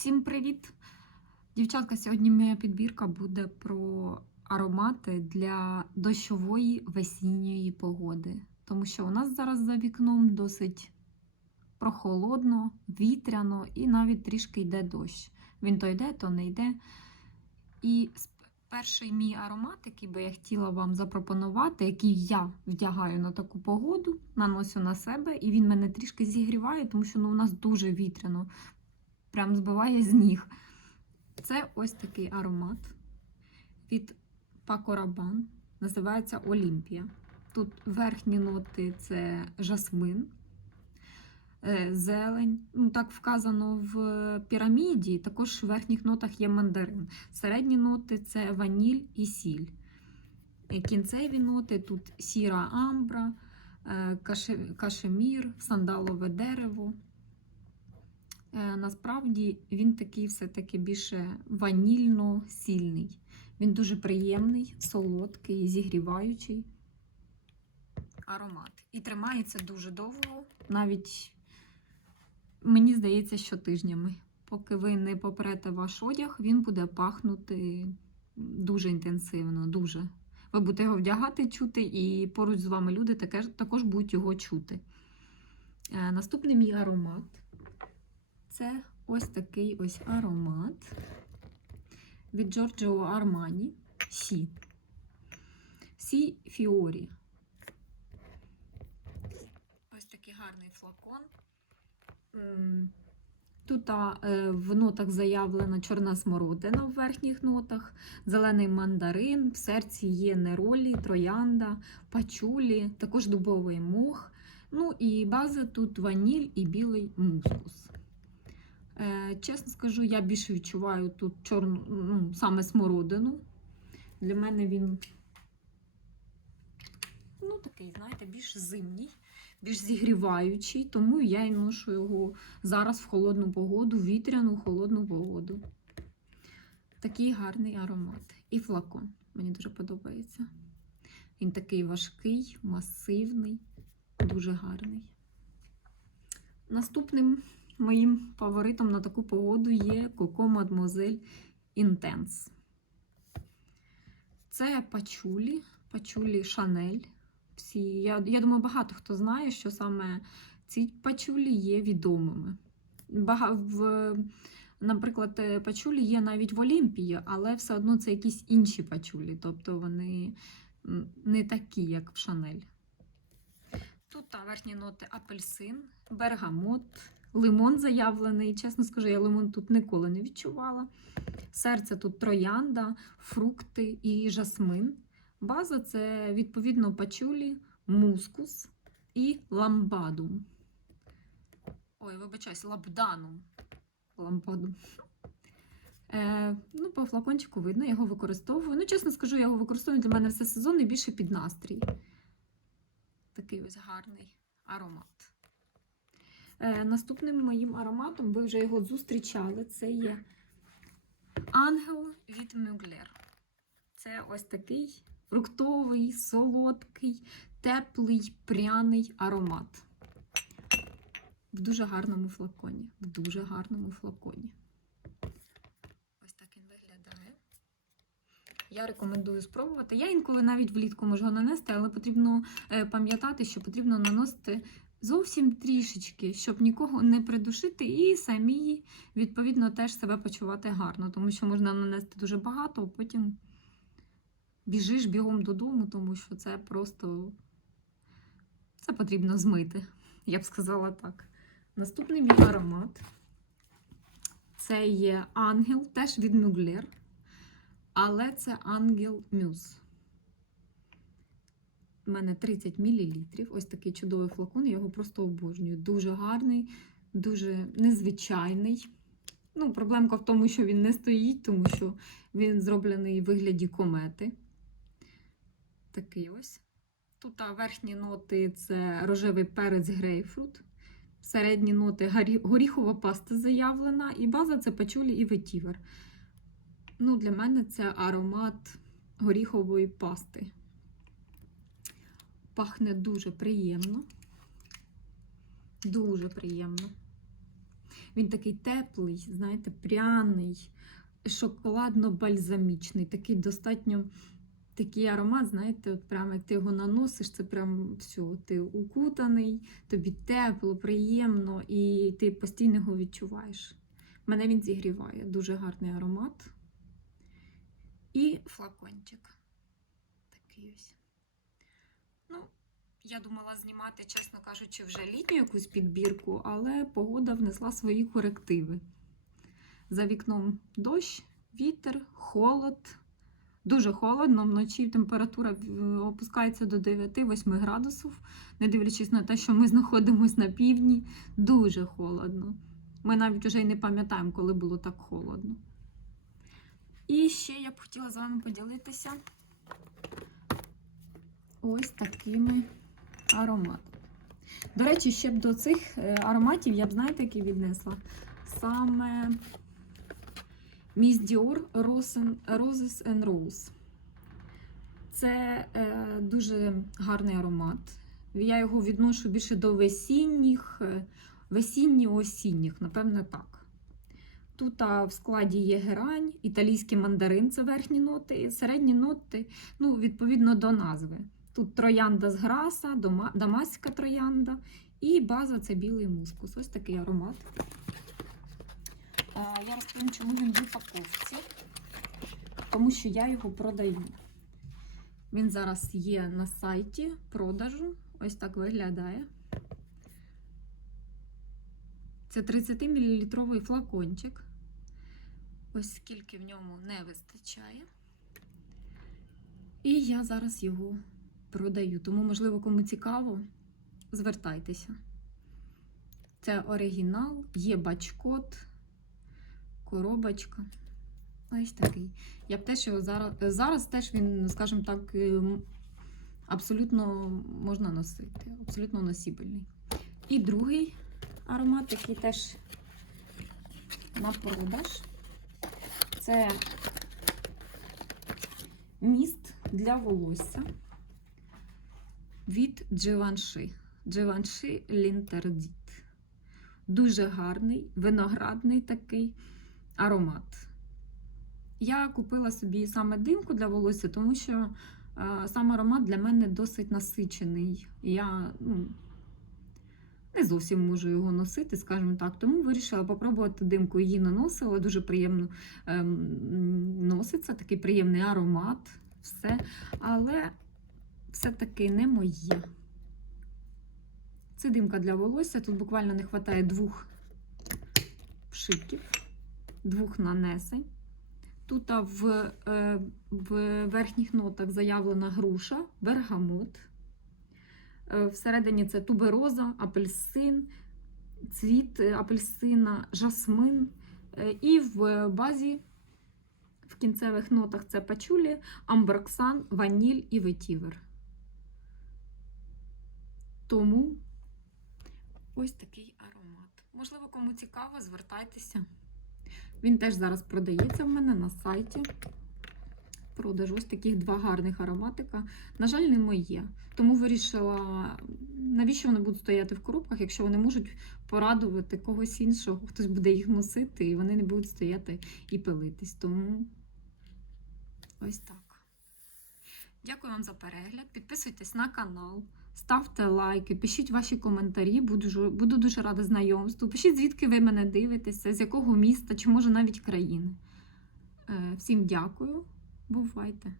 Всім привіт! Дівчатка, сьогодні моя підбірка буде про аромати для дощової весінньої погоди. Тому що у нас зараз за вікном досить прохолодно, вітряно і навіть трішки йде дощ. Він то йде, то не йде. І перший мій аромат, який би я хотіла вам запропонувати, який я вдягаю на таку погоду, наношу на себе, і він мене трішки зігріває, тому що ну, у нас дуже вітряно прям збиває з ніг. Це ось такий аромат від Paco Rabanne, називається Олімпія. Тут верхні ноти це жасмин, е, зелень. Ну, так вказано в піраміді. Також в верхніх нотах є мандарин. Середні ноти це ваніль і сіль. Е, Кінцеві ноти тут сіра амбра, е, каше- кашемір, сандалове дерево. Е, Насправді він такий все-таки більше ванільно-сільний. Він дуже приємний, солодкий, зігріваючий аромат. І тримається дуже довго, навіть мені здається, що тижнями. Поки ви не попрете ваш одяг, він буде пахнути дуже інтенсивно, дуже. Ви будете його вдягати, чути, і поруч з вами люди також будуть його чути. Е, Наступний мій аромат це ось такий ось аромат від Giorgio Armani Сі. Сі Фіорі. Ось такий гарний флакон. Тут е, в нотах заявлена чорна смородина в верхніх нотах, зелений мандарин, в серці є неролі, троянда, пачулі, також дубовий мох. Ну і база тут ваніль і білий мускус. Е, чесно скажу, я більше відчуваю тут чорну, ну, саме смородину. Для мене він ну, такий, знаєте, більш зимній, більш зігріваючий, тому я і ношу його зараз в холодну погоду, вітряну холодну погоду. Такий гарний аромат. І флакон. Мені дуже подобається. Він такий важкий, масивний, дуже гарний. Наступним моїм фаворитом на таку погоду є Coco Mademoiselle Intense. Це пачулі, пачулі Шанель. Всі, я, я думаю, багато хто знає, що саме ці пачулі є відомими. Бага, в, наприклад, е, пачулі є навіть в Олімпії, але все одно це якісь інші пачулі, тобто вони не такі, як в Шанель. Тут верхні ноти апельсин, бергамот, лимон заявлений. Чесно скажу, я лимон тут ніколи не відчувала. Серце тут троянда, фрукти і жасмин. База це відповідно пачулі, мускус і ламбадум. Ой, вибачаюсь, лабданум. Ламбадум. Е, ну, по флакончику видно, я його використовую. Ну, чесно скажу, я його використовую для мене все сезон і більше під настрій. Такий ось гарний аромат. Е, наступним моїм ароматом, ви вже його зустрічали, це є Ангел від Мюглер. Це ось такий фруктовий, солодкий, теплий, пряний аромат. В дуже гарному флаконі. В дуже гарному флаконі. Ось так він виглядає. Я рекомендую спробувати. Я інколи навіть влітку можу його нанести, але потрібно е, пам'ятати, що потрібно наносити зовсім трішечки, щоб нікого не придушити, і самі, відповідно, теж себе почувати гарно, тому що можна нанести дуже багато, а потім біжиш бігом додому, тому що це просто це потрібно змити, я б сказала так. Наступний мій аромат це є ангел, теж від Мюглер, але це ангел Мюс. У мене 30 мл. Ось такий чудовий флакон, я його просто обожнюю. Дуже гарний, дуже незвичайний. Ну, Проблемка в тому, що він не стоїть, тому що він зроблений в вигляді комети. Такий ось. Тут верхні ноти це рожевий перець грейпфрут. Середні ноти горіхова паста заявлена, і база це пачулі і ветівер. Ну, для мене це аромат горіхової пасти. Пахне дуже приємно. Дуже приємно. Він такий теплий, знаєте, пряний, шоколадно-бальзамічний, такий достатньо такий аромат, знаєте, от прямо як ти його наносиш, це прям все, ти укутаний, тобі тепло, приємно, і ти постійно його відчуваєш. Мене він зігріває, дуже гарний аромат. І флакончик. Такий ось. Я думала знімати, чесно кажучи, вже літню якусь підбірку, але погода внесла свої корективи. За вікном дощ, вітер, холод. Дуже холодно, вночі температура е, опускається до 9-8 градусів, не дивлячись на те, що ми знаходимося на півдні, дуже холодно. Ми навіть вже й не пам'ятаємо, коли було так холодно. І ще я б хотіла з вами поділитися ось такими ароматами. До речі, ще б до цих е, ароматів я б, знаєте, які віднесла? Саме Miss Dior Roses and Rose. Це е, дуже гарний аромат. Я його відношу більше до весінніх, е, весінньо-осінніх, напевне, так. Тут а, в складі є герань, італійський мандарин це верхні ноти, середні ноти, ну, відповідно до назви. Тут троянда з граса, дамаська троянда і база це білий мускус. Ось такий аромат. Я розповім, чому він в упаковці. Тому що я його продаю. Він зараз є на сайті продажу. Ось так виглядає. Це 30 мл флакончик. Ось скільки в ньому не вистачає. І я зараз його продаю. Тому, можливо, кому цікаво, звертайтеся. Це оригінал, є бачкод, коробочка. Ось такий. Я б теж його зараз. Зараз теж він, скажімо так, ем, абсолютно можна носити. Абсолютно носібельний. І другий аромат, який теж на продаж. Це міст для волосся від Givenchy. Givenchy L'Interdit. Дуже гарний, виноградний такий аромат. Я купила собі саме димку для волосся, тому що е, сам аромат для мене досить насичений. Я ну, не зовсім можу його носити, скажімо так. Тому вирішила попробувати димку. Її наносила. Дуже приємно ем, носиться, такий приємний аромат, все. Але все-таки не моє. Це димка для волосся. Тут буквально не вистачає двох пшиків, двох нанесень. Тут в, е, в верхніх нотах заявлена груша, бергамот. Е, Всередині це тубероза, апельсин, цвіт е, апельсина, жасмин. І в базі, в кінцевих нотах це пачулі, амброксан, ваніль і ветівер. Тому ось такий аромат. Можливо, кому цікаво, звертайтеся. Він теж зараз продається в мене на сайті. Продажу ось таких два гарних ароматика. На жаль, не моє. Тому вирішила, навіщо вони будуть стояти в коробках, якщо вони можуть порадувати когось іншого, хтось буде їх носити, і вони не будуть стояти і пилитись. Тому ось так. Дякую вам за перегляд. Підписуйтесь на канал, ставте лайки, пишіть ваші коментарі, буду, буду дуже рада знайомству. Пишіть, звідки ви мене дивитеся, з якого міста, чи може навіть країни. Е, Всім дякую. Бувайте!